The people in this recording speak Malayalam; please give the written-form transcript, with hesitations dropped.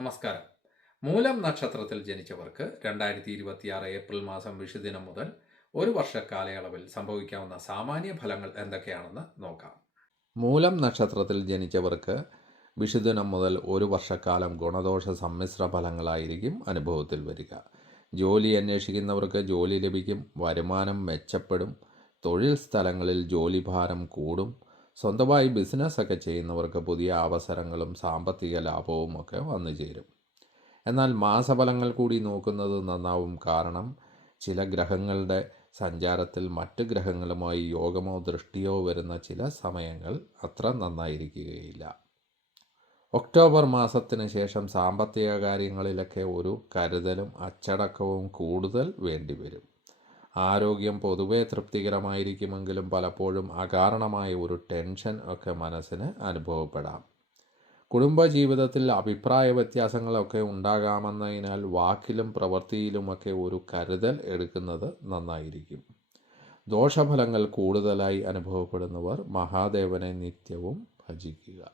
നമസ്കാരം. മൂലം നക്ഷത്രത്തിൽ ജനിച്ചവർക്ക് 2026 ഏപ്രിൽ മാസം വിഷുദിനം മുതൽ ഒരു വർഷ കാലയളവിൽ സംഭവിക്കാവുന്ന സാമാന്യ ഫലങ്ങൾ എന്തൊക്കെയാണെന്ന് നോക്കാം. മൂലം നക്ഷത്രത്തിൽ ജനിച്ചവർക്ക് വിഷുദിനം മുതൽ ഒരു വർഷക്കാലം ഗുണദോഷ സമ്മിശ്ര ഫലങ്ങളായിരിക്കും അനുഭവത്തിൽ വരിക. ജോലി അന്വേഷിക്കുന്നവർക്ക് ജോലി ലഭിക്കും, വരുമാനം മെച്ചപ്പെടും, തൊഴിൽ സ്ഥലങ്ങളിൽ ജോലിഭാരം കൂടും, സ്വന്തമായി ബിസിനസ്സൊക്കെ ചെയ്യുന്നവർക്ക് പുതിയ അവസരങ്ങളും സാമ്പത്തിക ലാഭവും ഒക്കെ വന്നു ചേരും. എന്നാൽ മാസഫലങ്ങൾ കൂടി നോക്കുന്നത് നന്നാവും. കാരണം ചില ഗ്രഹങ്ങളുടെ സഞ്ചാരത്തിൽ മറ്റ് ഗ്രഹങ്ങളുമായി യോഗമോ ദൃഷ്ടിയോ വരുന്ന ചില സമയങ്ങൾ അത്ര നന്നായിരിക്കുകയില്ല. ഒക്ടോബർ മാസത്തിന് ശേഷം സാമ്പത്തിക കാര്യങ്ങളിലൊക്കെ ഒരു കരുതലും അച്ചടക്കവും കൂടുതൽ വേണ്ടിവരും. ആരോഗ്യം പൊതുവെ തൃപ്തികരമായിരിക്കുമെങ്കിലും പലപ്പോഴും അകാരണമായ ഒരു ടെൻഷൻ ഒക്കെ മനസ്സിന് അനുഭവപ്പെടാം. കുടുംബജീവിതത്തിൽ അഭിപ്രായ വ്യത്യാസങ്ങളൊക്കെ ഉണ്ടാകാമെന്നതിനാൽ വാക്കിലും പ്രവൃത്തിയിലുമൊക്കെ ഒരു കരുതൽ എടുക്കുന്നത് നന്നായിരിക്കും. ദോഷഫലങ്ങൾ കൂടുതലായി അനുഭവപ്പെടുന്നവർ മഹാദേവനെ നിത്യവും ഭജിക്കുക.